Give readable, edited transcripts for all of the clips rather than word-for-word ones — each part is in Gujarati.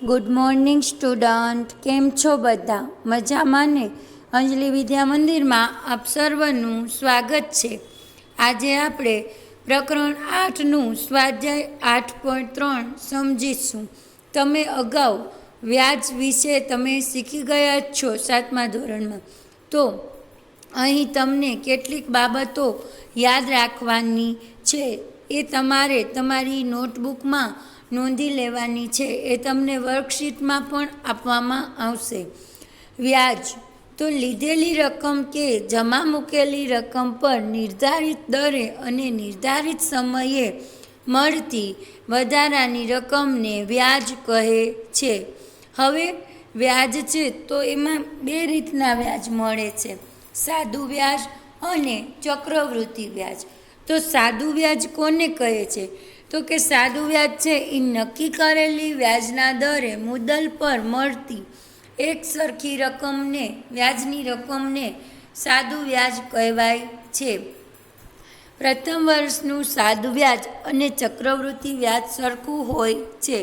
ગુડ મોર્નિંગ સ્ટુડન્ટ, કેમ છો બધા? મજામાં ને? અંજલિ વિદ્યા મંદિરમાં આપ સર્વનું સ્વાગત છે. આજે આપણે પ્રકરણ 8નું સ્વાધ્યાય 8.3 સમજીશું. તમે અગાઉ વ્યાજ વિશે તમે શીખી ગયા જ છો 7મા ધોરણમાં. તો અહીં તમને કેટલીક બાબતો યાદ રાખવાની છે. એ તમારે તમારી નોટબુકમાં નોંધી લેવાની છે. એ તમને વર્કશીટમાં પણ આપવામાં આવશે. વ્યાજ તો લીધેલી રકમ કે જમા મૂકેલી રકમ પર નિર્ધારિત દરે અને નિર્ધારિત સમયે મળતી વધારાની રકમને વ્યાજ કહે છે. હવે વ્યાજ છે તો એમાં બે રીતના વ્યાજ મળે છે, સાદું વ્યાજ અને ચક્રવૃત્તિ વ્યાજ. તો સાદું વ્યાજ કોને કહે છે? તો કે સાદું વ્યાજ છે એ નક્કી કરેલી વ્યાજના દરે મુદલ પર મળતી એક સરખી રકમને, વ્યાજની રકમને સાદું વ્યાજ કહેવાય છે. પ્રથમ વર્ષનું સાદું વ્યાજ અને ચક્રવૃત્તિ વ્યાજ સરખું હોય છે.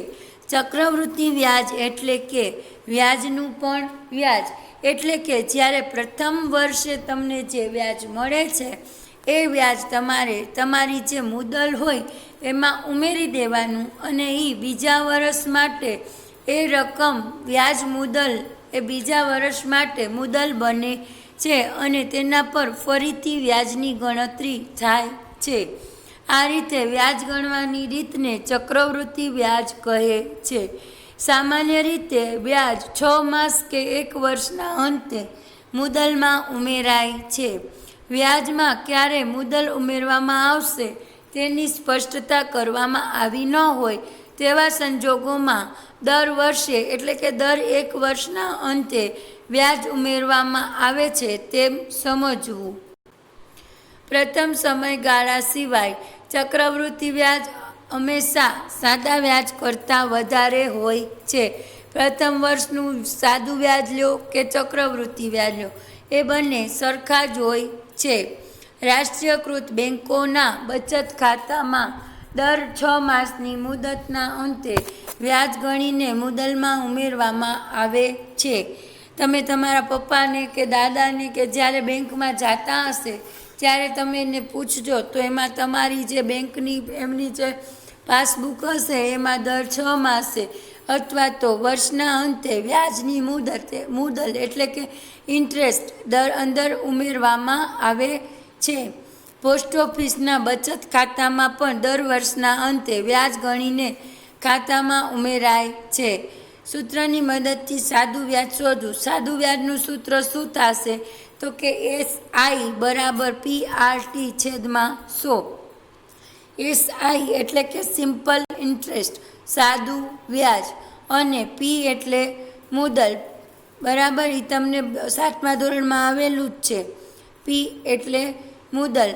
ચક્રવૃત્તિ વ્યાજ એટલે કે વ્યાજનું પણ વ્યાજ, એટલે કે જ્યારે પ્રથમ વર્ષે તમને જે વ્યાજ મળે છે એ વ્યાજ તમારે તમારી જે મુદલ હોય એમાં ઉમેરી દેવાનું અને એ બીજા વર્ષ માટે એ રકમ વ્યાજ મુદલ એ બીજા વર્ષ માટે મુદલ બને છે અને તેના પર ફરીથી વ્યાજની ગણતરી થાય છે. આ રીતે વ્યાજ ગણવાની રીતને ચક્રવૃત્તિ વ્યાજ કહે છે. સામાન્ય રીતે વ્યાજ 6 માસ કે 1 વર્ષના અંતે મુદલમાં ઉમેરાય છે. વ્યાજમાં ક્યારે મુદલ ઉમેરવામાં આવશે તેની સ્પષ્ટતા કરવામાં આવી ન હોય તેવા સંજોગોમાં દર વર્ષે એટલે કે દર 1 વર્ષના અંતે વ્યાજ ઉમેરવામાં આવે છે તેમ સમજવું. પ્રથમ સમયગાળા સિવાય ચક્રવૃત્તિ વ્યાજ હંમેશા સાદા વ્યાજ કરતાં વધારે હોય છે. પ્રથમ વર્ષનું સાદું વ્યાજ લો કે ચક્રવૃત્તિ વ્યાજ લો, એ બંને સરખા જ હોય છે. રાષ્ટ્રીયકૃત બેન્કોના બચત ખાતામાં દર 6 માસની મુદતના અંતે વ્યાજ ગણીને મુદલમાં ઉમેરવામાં આવે છે. તમે તમારા પપ્પાને કે દાદાને કે જ્યારે બેંકમાં જતા હશે ત્યારે તમે એને પૂછજો તો એમાં તમારી જે બેંકની એમની જે પાસબુક હશે એમાં દર 6 માસે અથવા તો વર્ષના અંતે વ્યાજની મુદલ એટલે કે ઇન્ટરેસ્ટ દર અંદર ઉમેરવામાં આવે છે. પોસ્ટ ઓફિસના બચત ખાતામાં પણ દર વર્ષના અંતે વ્યાજ ગણીને ખાતામાં ઉમેરાય છે. સૂત્રની મદદથી સાદું વ્યાજ શોધવું. સાદું વ્યાજનું સૂત્ર શું થશે? તો કે SI બરાબર PRT/100. SI એટલે કે સિમ્પલ ઇન્ટરેસ્ટ, સાદું વ્યાજ, અને P એટલે મુદલ બરાબર. એ તમને 7મા ધોરણમાં આવેલું જ છે. P એટલે મુદલ,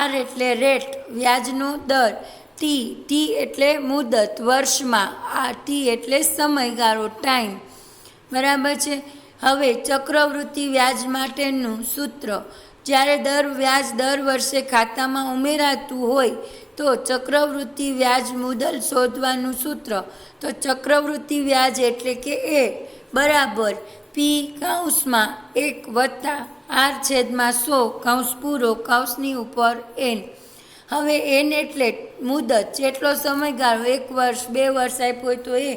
R એટલે રેટ, વ્યાજનો દર, T એટલે મુદત વર્ષમાં, T એટલે સમયગાળો, ટાઈમ બરાબર છે. હવે ચક્રવૃત્તિ વ્યાજ માટેનું સૂત્ર. જ્યારે વ્યાજ દર વર્ષે ખાતામાં ઉમેરાતું હોય તો ચક્રવૃત્તિ વ્યાજ મુદલ શોધવાનું સૂત્ર. તો ચક્રવૃત્તિ વ્યાજ એટલે કે એ બરાબર P(1 વત્તા R/100 કૌંસ પૂરો કૌંસની ઉપર N. હવે N એટલે મુદત, જેટલો સમયગાળો 1 વર્ષ 2 વર્ષ આપ્યો હોય તો એ,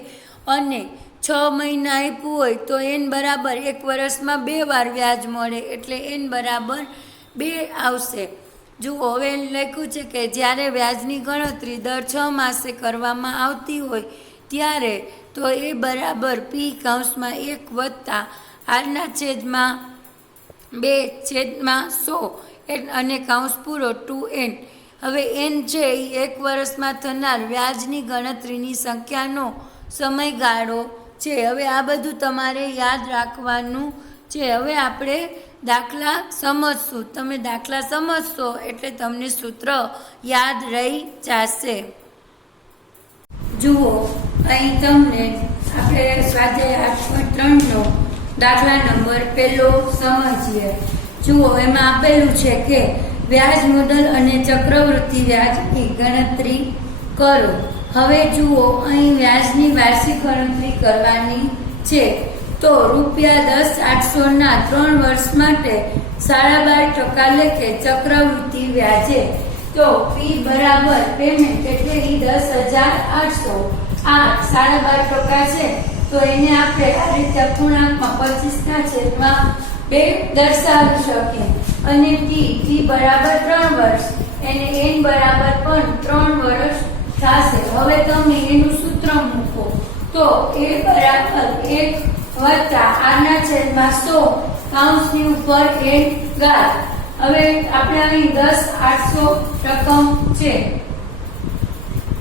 અને 6 મહિના આપ્યું હોય તો N બરાબર 1 વર્ષમાં 2 વાર વ્યાજ મળે એટલે N બરાબર 2 આવશે. જુઓ, હવે લખ્યું છે કે જ્યારે વ્યાજની ગણતરી દર 6 માસે કરવામાં આવતી હોય ત્યારે તો એ બરાબર P(1 વત્તા R/2/100 અને કૌંસ પૂરો 2N. હવે N છે એ 1 વર્ષમાં થનાર વ્યાજની ગણતરીની સંખ્યાનો સમયગાળો છે. હવે આ બધું તમારે યાદ રાખવાનું છે. હવે આપણે દાખલા સમજશું. તમે દાખલા સમજશો એટલે તમને સૂત્ર યાદ રહી જશે. જુઓ, અહીં તમને આપણે સ્વાધ્યાય 8.3નો દાખલા નંબર 1 સમજીએ. જુઓ, એમાં આપેલું છે કે વ્યાજ મુદલ અને ચક્રવૃત્તિ વ્યાજની ગણતરી કરો। હવે જુઓ, અહીં વ્યાજની વાર્ષિક ગણતરી કરવાની છે। તો ₹10,800ના 3 વર્ષ માટે 12.5% લેખે ચક્રવૃત્તિ વ્યાજે તો ફી બરાબર પેમેન્ટ એટલે 10,800 આ 12.5% છે તો એને આપણે આ રીતે અપૂર્ણાંકમાં 25/2 દર્શાવી શકીએ। અને ટી બરાબર 3 વર્ષ એને n બરાબર પણ 3 વર્ષ થશે। હવે તમે એનું સૂત્ર મૂકો તો a બરાબર 1 વત્તા r/100 કૌંસની ઉપર n ઘાત। હવે આપણે અહીં 10,800 રકમ છે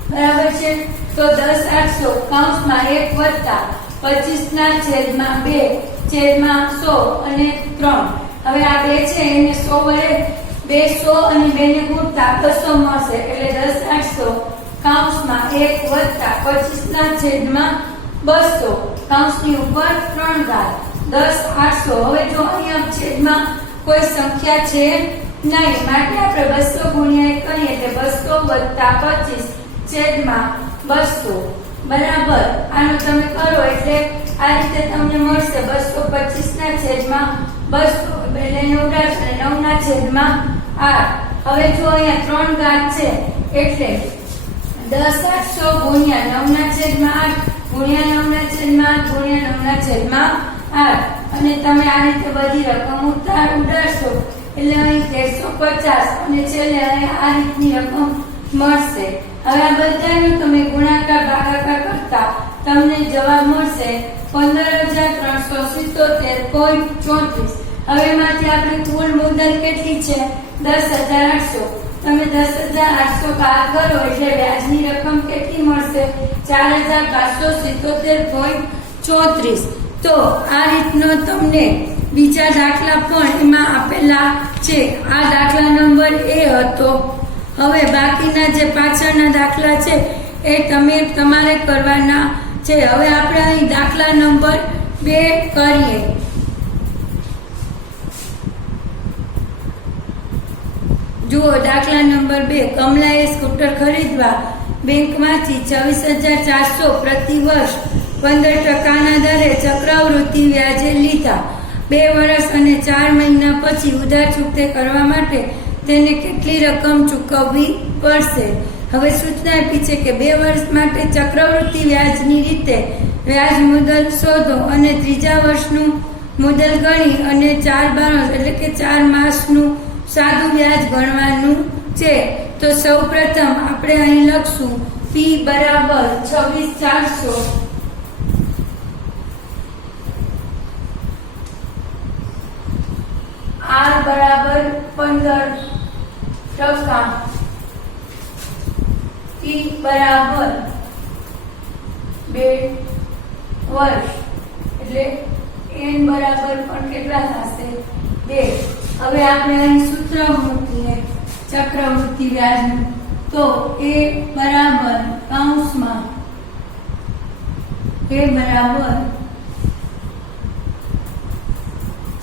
બરાબર છે તો 10,800 કૌંસમાં 1 વત્તા 25/2/100 અને 3। હવે આ 2 છે એને 100 વડે 200 અને 2 ને ગુણતા 200 મળશે એટલે 10,800 કૌંસમાં 1 વત્તા 25/200 કૌંસની ઉપર 3 ઘાત 10,800। હવે જો અહીંયા છેદમાં કોઈ સંખ્યા છે નહીં માટે આપણે 200 ગુણ્યા 1 કરીએ એટલે 200 વત્તા 25/200 બરાબર। આનો તમે કરો એટલે આ રીતે તમને મળશે 225/200 એટલે 9/8। હવે જો અહીંયા 3 ઘાત છે એટલે 10,800 ગુણ્યા 9/8 ગુણ્યા 9/8 ગુણ્યા 9/8 અને તમે આ રીતે બધી રકમ ઉડાડશો એટલે અહીં 150 અને છેલ્લે અહીં આ રીતની રકમ મળશે। હવે આ બધાનો તમે ગુણાકાર ભાગાકાર કરતા તમને જવાબ મળશે 15,377.34। હવે એમાંથી આપણે કુલ મુદ્દલ કેટલી છે 10,800 તમે 10,800 બાદ કરો એટલે વ્યાજની રકમ કેટલી મળશે 4,577.34। તો આ રીતનો તમને બીજા દાખલા પણ એમાં આપેલા છે। આ દાખલા નંબર A હતો। હવે બાકીના જે પાછળના દાખલા છે એ તમારે કરવાના છે। હવે આપણે અહીં દાખલા નંબર 2 કરીએ। જુઓ દાખલા નંબર 2 કમલાએ સ્કૂટર ખરીદવા બેંકમાંથી 26,400 પ્રતિ વર્ષ 15%ના દરે ચક્રવૃત્તિ વ્યાજે લીધા। 2 વર્ષ અને 4 મહિના પછી ઉધાર ચૂકતે કરવા માટે તેને કેટલી રકમ ચૂકવવી પડશે। હવે સૂચના આપી છે કે 2 વર્ષ માટે ચક્રવૃત્તિ વ્યાજની રીતે વ્યાજ મુદ્દલ શોધો અને ત્રીજા વર્ષનું મુદ્દલ ગણી અને 4 બારસ એટલે કે 4 માસનું સાદું વ્યાજ ગણવાનું છે। તો સૌપ્રથમ આપણે અહીં લખશું P બરાબર 26,400 R બરાબર 15%, T બરાબર 2 વર્ષ એટલે n બરાબર પણ કેટલા થશે 2। હવે આપણે અહીં સૂત્ર મૂકીએ ચક્રવૃત્તિ વ્યાજનું તો A બરાબર કૌંસમાં A બરાબર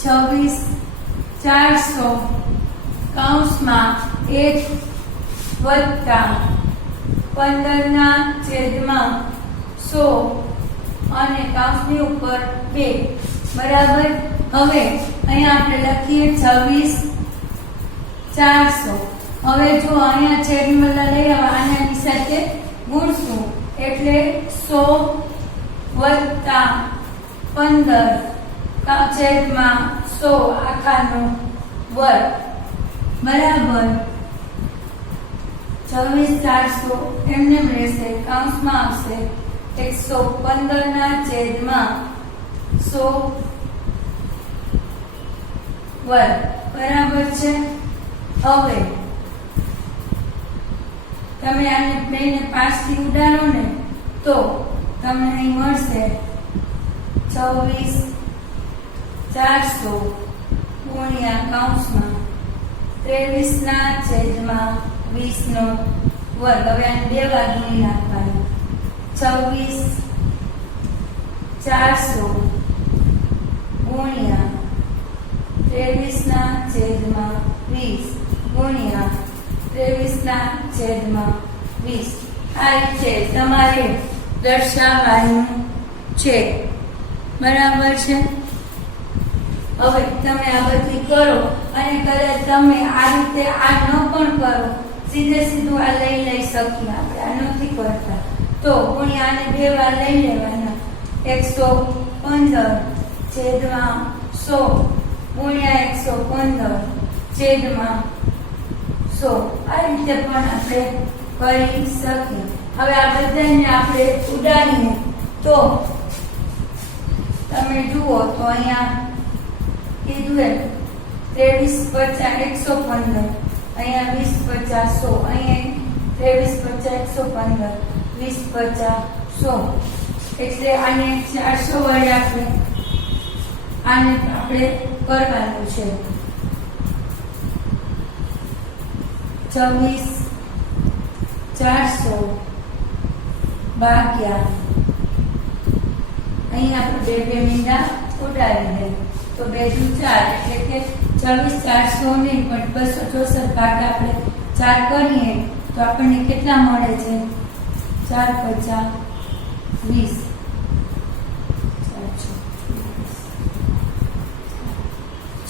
26,400 કૌંસમાં 1 વત્તા 15/100 અને કૌંસની ઉપર 2 બરાબર। હવે અહીંયા આપણે લખીએ 26,400। હવે જો અહીંયા છેદમાં લઈ આનાની સાથે ગુણશું એટલે 100 + 15/100 આખાનો વર્ગ બરાબર 26,400 એમને રહેશે કૌંસમાં આવશે 115/100 વર્ગ બરાબર છે। હવે તમે આને બેને 5 થી ઉડાડો ને તો તમને અહીં મળશે 26,400 ગુણ્યા કૌંસમાં 23/20 વર્ગ। હવે આને 2 વાર ગુણી નાખવાનું 26,400 ગુણ્યા 23/20 ગુણ્યા 23/20 આ રીતે તમારે દર્શાવવાનું છે, બરાબર છે। હવે તમે આ બધી કરો અને કદાચ તમે આ રીતે આ ન પણ કરો, સીધું આ લઈ શકીએ આપણે, આ નથી કરતા તો ગુણ્યા આને 2 વાર લઈ લેવાના, 115 છેદમાં 100 ગુણ્યા 115 છેદમાં 100, આ રીતે પણ આપણે કરી શકીએ। હવે આ બધાને આપણે ઉડાડીએ તો તમે જુઓ તો અહીંયા કીધું એમ 23 50 115, અહીંયા 20 50 100, અહીંયા 23 50 115, 20 50 100, એટલે આને 400 વડે આપણે કરવાનું છે। 26 400 ભાગ્યા, અહીં આપણે 2 મીંડા ઉડાડી દે તો 2 દુ 4, એટલે કે 26 400 નહીં પણ 264 ભાગ્યા આપણે 4 કરીએ તો આપણને કેટલા મળે છે? 4 50 20,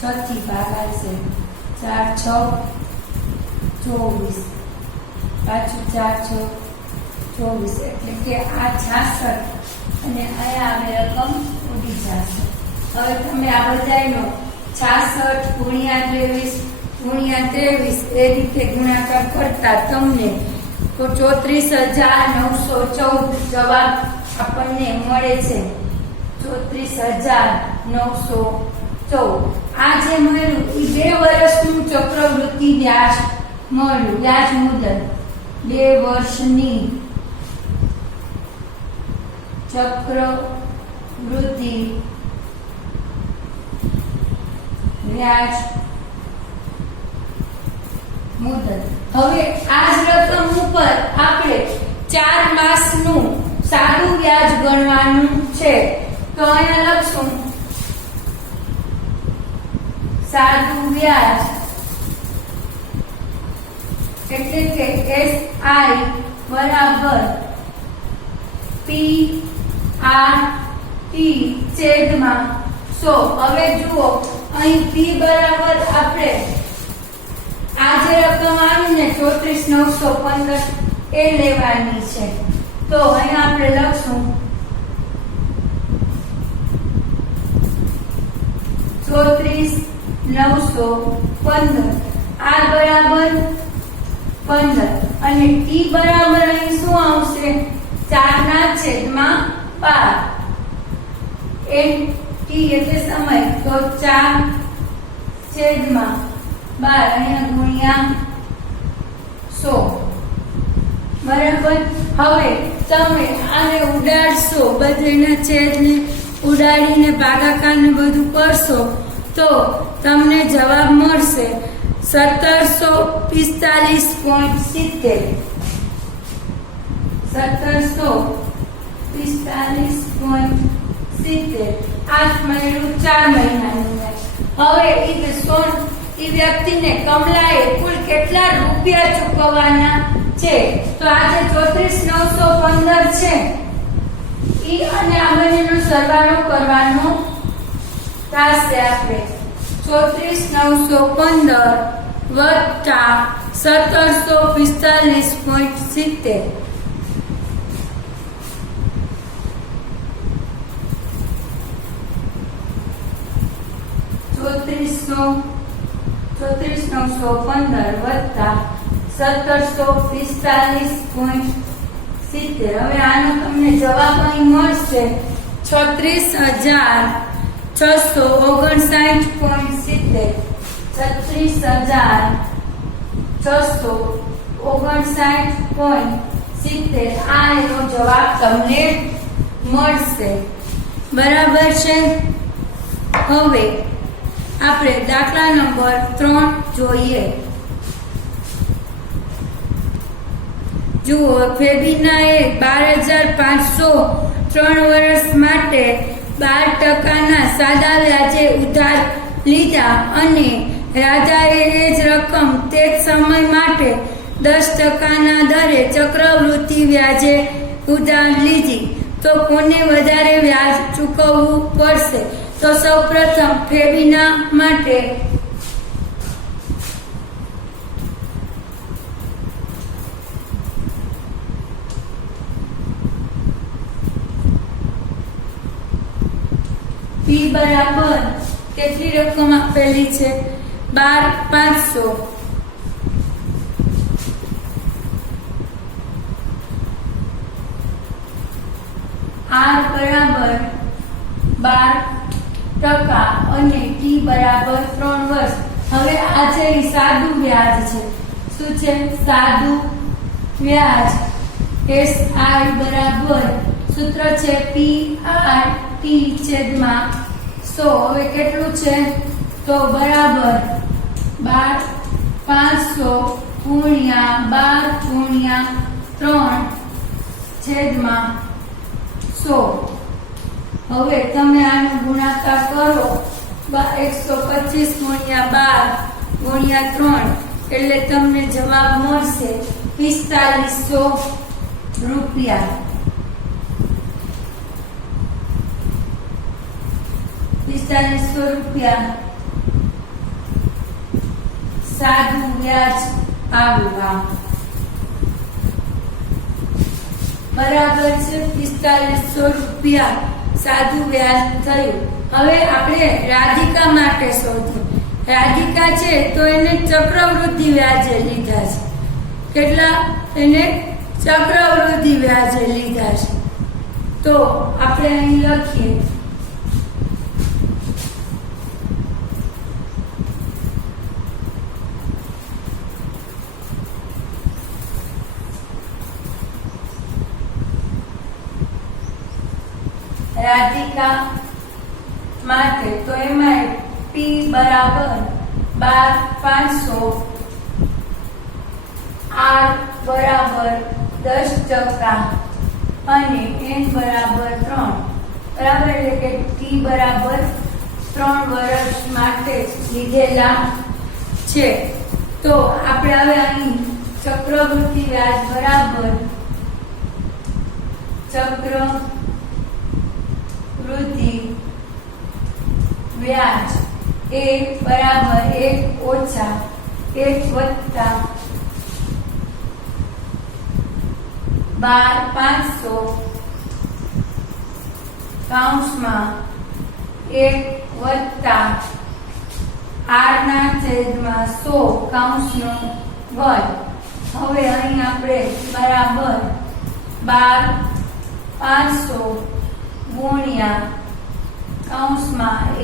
6 થી ભાગાશે, 4 6 24, પાછું 4 6 24, એટલે કે આ 66 અને અહીંયા આવે રકમ ઉડી જશે। હવે તમે આ બધાનો 66 ગુણ્યા 23 એ રીતે ગુણાકાર કરતા તમને 34,914 જવાબ આપણને મળે છે। 34,914 આ જે મળ્યું એ 2 વર્ષનું ચક્રવૃત્તિ વ્યાજ મળ્યું, વ્યાજ મુદત 2 વર્ષની ચક્રવૃત્તિ વ્યાજ મુદત। હવે આ જ રકમ ઉપર આપણે 4 માસનું સાદું વ્યાજ ગણવાનું છે, તો અહીંયા લખશું સાદું વ્યાજ એટલે કે SI બરાબર PRT છેદમાં 100। હવે જુઓ અહીં P બરાબર આપણે આ જે રકમ આવી ને 34,915 એ લેવાની છે, તો અહીં આપણે લખશું 34,915, R બરાબર 15 અને T બરાબર અહીં શું આવશે? 4/12, T એટલે સમય, તો 4/12 અહીંયા ગુણ્યા 100, બરાબર। હવે તમે આને ઉડાડશો, બધેના છેદને ઉડાડીને ભાગાકારને બધું કરશો તો તમને જવાબ મળશે 1745.70, 1745.70 આ મળ્યું 4 મહિનાનું વ્યાજ। હવે એ વ્યક્તિને કમલાએ કુલ કેટલા રૂપિયા ચૂકવવાના છે? તો આજે 34,915 છે, ઈ અને આ બંનેનો સરવાળો કરવાનો થશે આપણે 34,915 વત્તા 1745.70, વત્તા 1745.70। હવે આનો તમને જવાબ અહીં મળશે 36,659.70, 36,659.70 આ એનો જવાબ તમને મળશે, બરાબર છે। હવે આપણે દાખલા નંબર 3 જોઈએ। જુઓ, ફેબીનાએ 12,500 3 વર્ષ માટે 12% સાદા વ્યાજે ઉધાર લીધા અને રાજાએ એ જ રકમ તે જ સમય માટે 10% દરે ચક્રવૃદ્ધિ વ્યાજે ઉધાર લીધી તો કોને વધારે વ્યાજ ચૂકવવું પડશે? તો સૌપ્રથમ ફેબીના માટે P બરાબર કેટલી રકમ આપેલી છે? 12,500. R બરાબર 12% અને T બરાબર 3 વર્ષ. હવે આ છે સાદું વ્યાજ છે. શું છે? સાદું વ્યાજ. SI બરાબર સૂત્ર છે PRT છેદમાં 100. હવે કેટલું છે? તો બરાબર 12,500 ગુણ્યા 12 ગુણ્યા 3 છેદમાં 100. હવે તમે આનો ગુણાકાર કરો 125 ગુણ્યા 12 ગુણ્યા 3 એટલે તમને જવાબ મળશે 4500 રૂપિયા. 4500 રૂપિયા સાદું વ્યાજ આવ્યું. બરાબર છે? 4500 રૂપિયા સાદું વ્યાજ થયું. હવે આપણે રાધિકા માટે શોધીએ. રાધિકા છે તો એને ચક્રવૃદ્ધિ વ્યાજે લીધા છે. કેટલા? એને ચક્રવૃદ્ધિ વ્યાજે લીધા છે. તો આપણે અહીં લખીએ રાધિકા માટે. તો એમાં P બરાબર 12,500, R બરાબર 10% અને N બરાબર 3. બરાબર, એટલે કે T બરાબર 3 વર્ષ માટે લીધેલા છે. તો આપણે હવે અહીં ચક્રવૃદ્ધિ વ્યાજ બરાબર ચક્રવૃદ્ધિ વ્યાજ એ બરાબર 1 ઓછા 1 વત્તા 12,500 કૌંસમાં 1 વત્તા R ના છેદમાં 100 કૌંસનો વર્ગ. હવે અહીં આપણે બરાબર 12,500 ગુણ્યા કૌંસમાં 1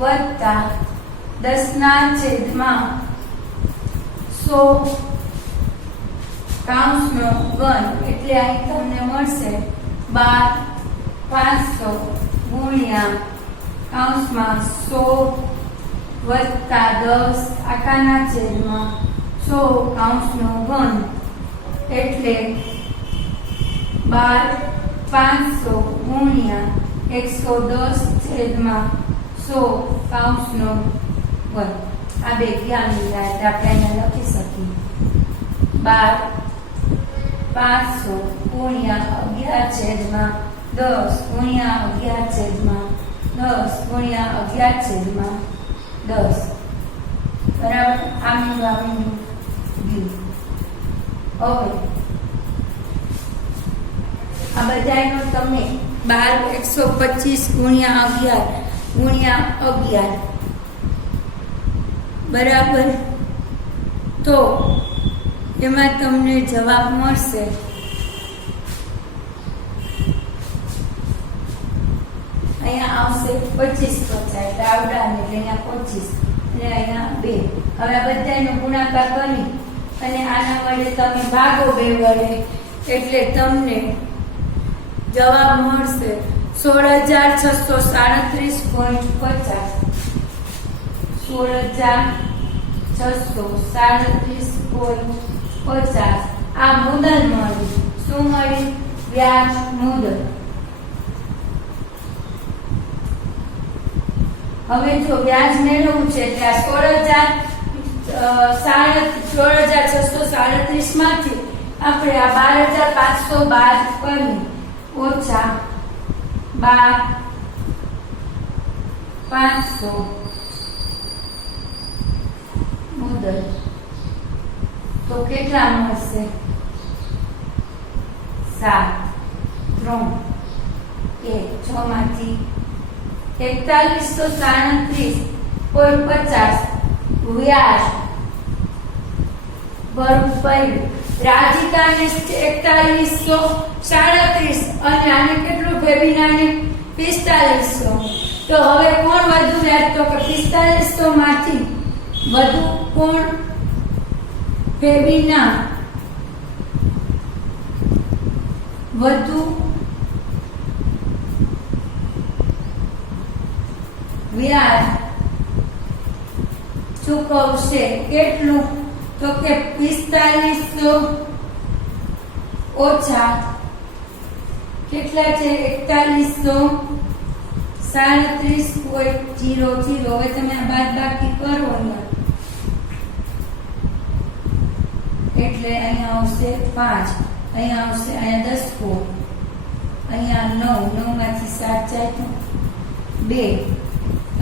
વત્તા 10 ના છેદમાં 100 કૌંસનો ઘન એટલે અહીં તમને મળશે 12,500 ગુણ્યા કૌંસમાં 100 વત્તા 10 આખાના છેદમાં 100 કૌંસનો ઘન એટલે 12,500 ગુણ્યા 110 છેદમાં 100 કૌંસનો ઘન. આ બે ક્યાં મિલાય એટલે આપણે અહીંયા લખી શકીએ 12,500 ગુણ્યા 11 છેદમાં 10 ગુણ્યા 11 છેદમાં 10 ગુણ્યા 11 છેદમાં 10. બરાબર, આમનું ગયું. હવે આ બધાનો તમને 125 ગુણ્યા 11 ગુણ્યા 11 બરાબર, તો એમાં તમને જવાબ મળશે અહીંયા આવશે 25 એટલે આવડાને એટલે અહીંયા 25 અને અહીંયા 2. હવે આ બધાનો ગુણાકાર કરી અને આના વડે તમે ભાગો 2 વડે એટલે તમને જવાબ મળશે 16,637.50. 16,637.50. આ મુદત મળી. શું મળી? વ્યાજ મુદત. હવે જો વ્યાજ મેળવવું છે એટલે આ 1637 માંથી આપણે આ 12500 બાદ કરી ઓછા 12500 મુદત તો કેટલા મળશે 7 3 6 માંથી 4137.50 વ્યાજ ભરવું પડ્યું. રાધિકાને 4137 અને આને કેટલું ફેબીનાને 4500. તો હવે કોણ વધુ વ્યાજ? તો કે 4500 માંથી વધુ કોણ? ફેબીના વધુ વ્યાજ ચૂકવશે. કેટલું? તો કે 4500 ઓછા કેટલા છે? 4137.00. હવે તમે આ બાદબાકી કરો અહીંયા, એટલે અહીંયા આવશે 5, અહીંયા આવશે, અહીંયા 10 અહીંયા 9 માંથી 7 જાય તો 2,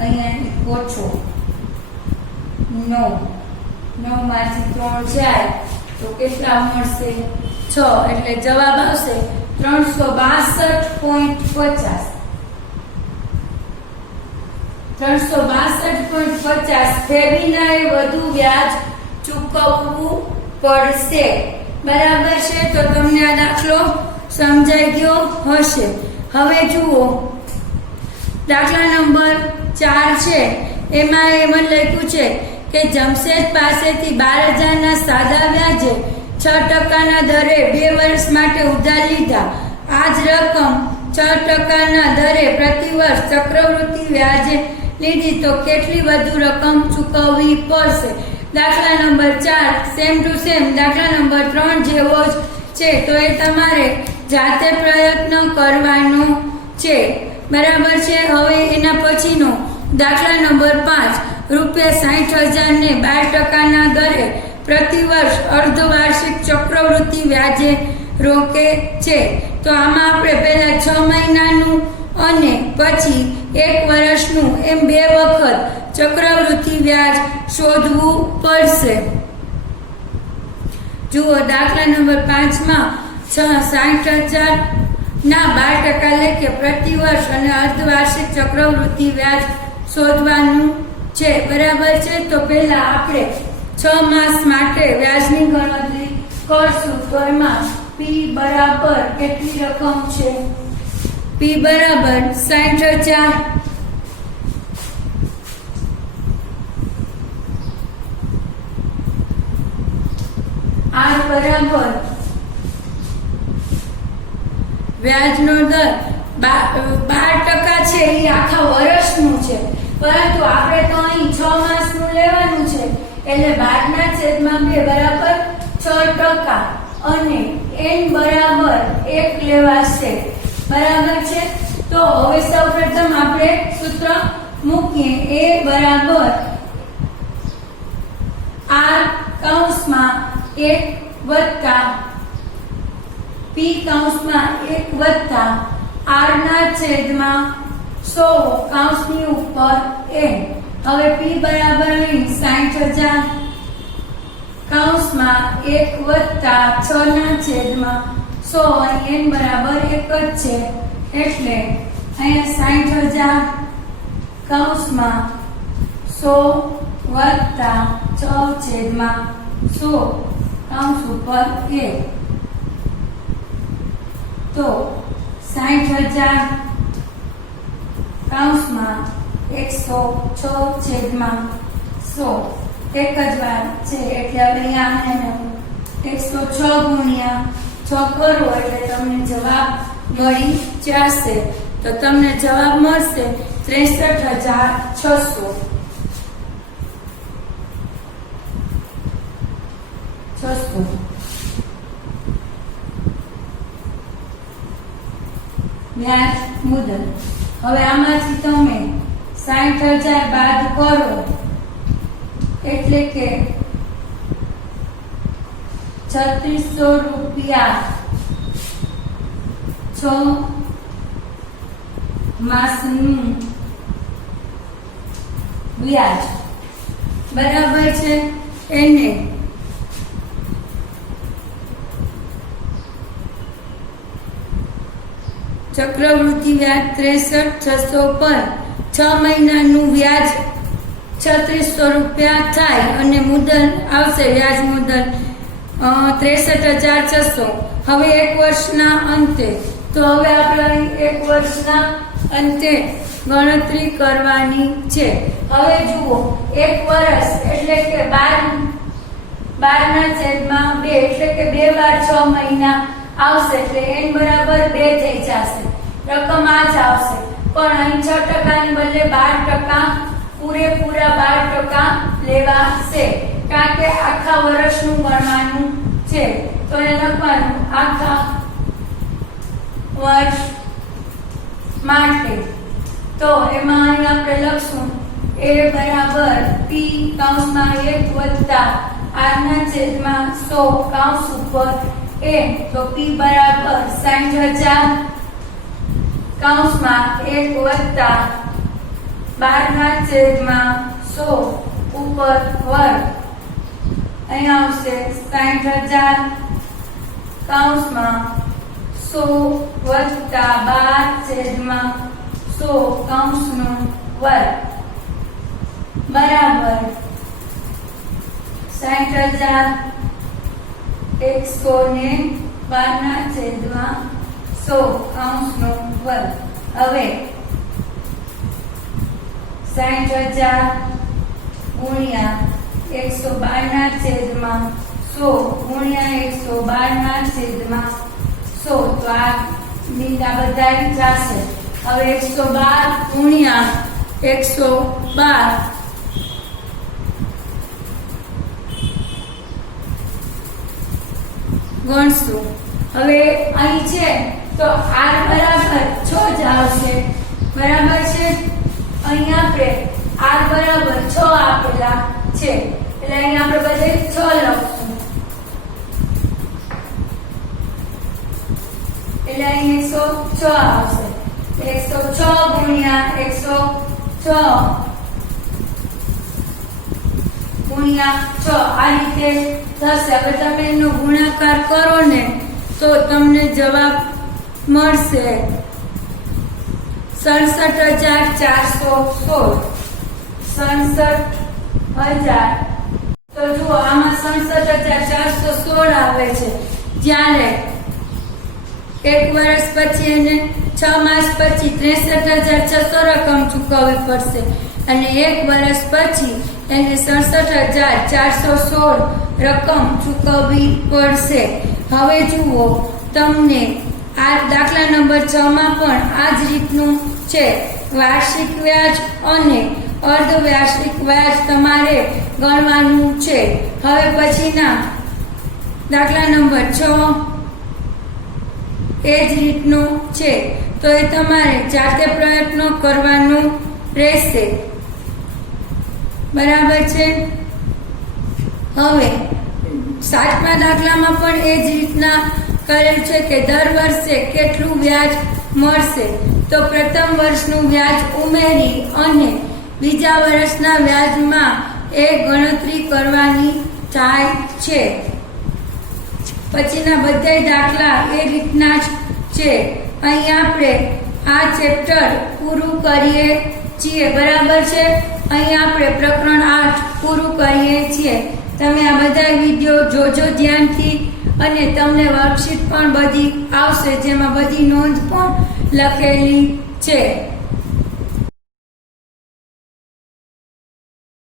અહીંયા ઓછો 9 માંથી 3 જાય તો કેટલા મળશે? 6. એટલે જવાબ આવશે 362.50. 362.50 ફેબીનાએ વધુ વ્યાજ ચૂકવવું પડશે. બરાબર છે? તો તમને આ દાખલો સમજાઈ ગયો હશે. હવે જુઓ દાખલા નંબર 4 છે. એમાં એ મને લખ્યું છે કે જમશેદ પાસેથી 12000 સાદા વ્યાજે 6% દરે 2 વર્ષ માટે ઉધાર લીધા. આ જ રકમ 6% દરે પ્રતિ વર્ષ ચક્રવૃત્તિ વ્યાજે લીધી તો કેટલી વધુ રકમ ચૂકવવી પડશે? દાખલા નંબર 4 સેમ ટુ સેમ દાખલા નંબર 3 જેવો જ છે, તો એ તમારે જાતે પ્રયત્ન કરવાનો છે. બરાબર છે? હવે એના પછીનો દાખલા નંબર 5 ₹60,000 ને 12% દરે પ્રતિ વર્ષ અર્ધવાર્ષિક ચક્રવૃત્તિ વ્યાજે રોકે છે. તો આમાં આપણે પહેલા 6 મહિનાનું અને પછી 1 વર્ષનું એમ 2 વખત ચક્રવૃત્તિ વ્યાજ શોધવું પડશે. જુઓ દાખલા નંબર 5 માં 60,000 ના 12% લેખે પ્રતિ વર્ષ અને અર્ધવાર્ષિક ચક્રવૃત્તિ વ્યાજ શોધવાનું છે. બરાબર છે? તો પહેલા આપણે 6 માસ માટે વ્યાજની ગણતરી કરશું. તો એમાં P બરાબર કેટલી રકમ છે? P બરાબર 60,000 R બરાબર વ્યાજનો દર 12% છે. એ આખા વર્ષનું છે, પરંતુ આપણે તો અહીં 6 માસનું લેવાનું છે, એટલે 12/2 બરાબર 6% અને n બરાબર 1 લેવાશે. બરાબર છે? તો હવે સૌપ્રથમ આપણે સૂત્ર મૂકીએ. A બરાબર R કૌંસમાં 1 વત્તા P કૌંસમાં 1 વત્તા R ના છેદમાં 100 કૌંસની ઉપર n. હવે P બરાબર 60,000 કૌંસમાં 1 વત્તા 6 ના છેદમાં 100 અને n બરાબર 1 જ છે, એટલે અહીંયા 60,000 કૌંસમાં 100 વત્તા 6 છેદમાં 100 કૌંસ ઉપર 1. તો 60,000 કૌંસમાં 106 છેદમાં 100 એક જ વાર છે, એટલે હવે અહીંયા 106 ગુણ્યા 6 કરો એટલે તમને જવાબ મળી જશે. તો તમને જવાબ મળશે 63,600. વ્યાજ મુદત. હવે આમાંથી તમે 60,000 બાદ કરો એટલે કે 3600 રૂપિયા 6 માસનું વ્યાજ બરાબર છે. એને ચક્રવૃદ્ધિ વ્યાજ 63,600 પર 6 મહિનાનું વ્યાજ 3600 રૂપિયા થાય અને મુદત આવશે વ્યાજ મુદત 63,600. હવે એક વર્ષના અંતે તો હવે આપણે એક વર્ષના અંતે ગણતરી કરવાની છે. હવે જુઓ, એક વર્ષ એટલે કે 12/2 એટલે કે 2 વાર 6 મહિના આવશે એટલે n બરાબર 2 થઈ જશે. રકમ આ જ આવશે, પણ અહીં 6% ની બદલે 12% પૂરેપૂરા 12% લેવાશે, કારણ કે આખા વર્ષનું ગણવાનું છે. તો એ લખવાનું આખા વર્ષ માટે. તો એમાં અહીં આપણે લખશું a બરાબર p કૌંસમાં 1 વત્તા r ના છેદમાં 100 કૌંસ ઉપર a. તો p બરાબર 60,000 કૌંસમાં 1 વત્તા 12 ના છેદમાં 100 ઉપર વર્ગ. અહીં આવશે 60,000 કૌંસમાં 100 વત્તા 12 છેદમાં 100 કૌંસનો વર્ગ બરાબર 60,000 100 ને 12 ના છેદમાં 100 કૌંસનો વર્ગ. હવે 60,000 ગુણ્યા 112 ના છેદમાં 100 ગુણ્યા 112 ના છેદમાં 100. તો આ બીજા બધા જશે. હવે 112 ગુણ્યા 112 ગણશું. હવે અહીં છે તો r બરાબર 6 જ આવશે, બરાબર છે. અહીં આપણે r બરાબર 6 આપેલા છે એટલે અહીં આપણે બધે 6 લખશું. એટલે અહીં 106 આવશે. 106 ગુણ્યા 106 ગુણ્યા 6 આ રીતે થશે. હવે તમે એનો ગુણાકાર કરો ને તો તમને જવાબ મળશે 67,416. 67,000. તો જુઓ આમાં 67,416 આવે છે. જ્યારે એક વર્ષ પછી અને 6 માસ પછી 63,600 રકમ ચૂકવવી પડશે અને એક વર્ષ પછી એને 67,416 રકમ ચૂકવવી પડશે. હવે જુઓ, તમને આ દાખલા નંબર 6 માં પણ આ જ રીતનું છે. વાર્ષિક વ્યાજ અને અર્ધવાર્ષિક વ્યાજ તમારે ગણવાનું છે. હવે પછીના દાખલા નંબર 6 એ જ રીતનું છે, તો એ તમારે જાતે પ્રયત્નો કરવાનો રહેશે, બરાબર છે. હવે 7મા દાખલામાં પણ એ જ રીતના કરેલ છે કે દર વર્ષે કેટલું વ્યાજ મળશે. તો પ્રથમ વર્ષનું વ્યાજ ઉમેરી અને બીજા વર્ષના વ્યાજમાં એ ગણતરી કરવાની થાય છે. પછીના બધા દાખલા એ રીતના જ છે. અહીં આપણે આ ચેપ્ટર પૂરું કરીએ છીએ, બરાબર છે. અહીં આપણે પ્રકરણ 8 પૂરું કરીએ છીએ. તમે આ બધા વિડીયો જોજો ધ્યાનથી અને તમને વર્કશીટ પણ બધી આવશે જેમાં બધી નોંધ પણ લખેલી છે.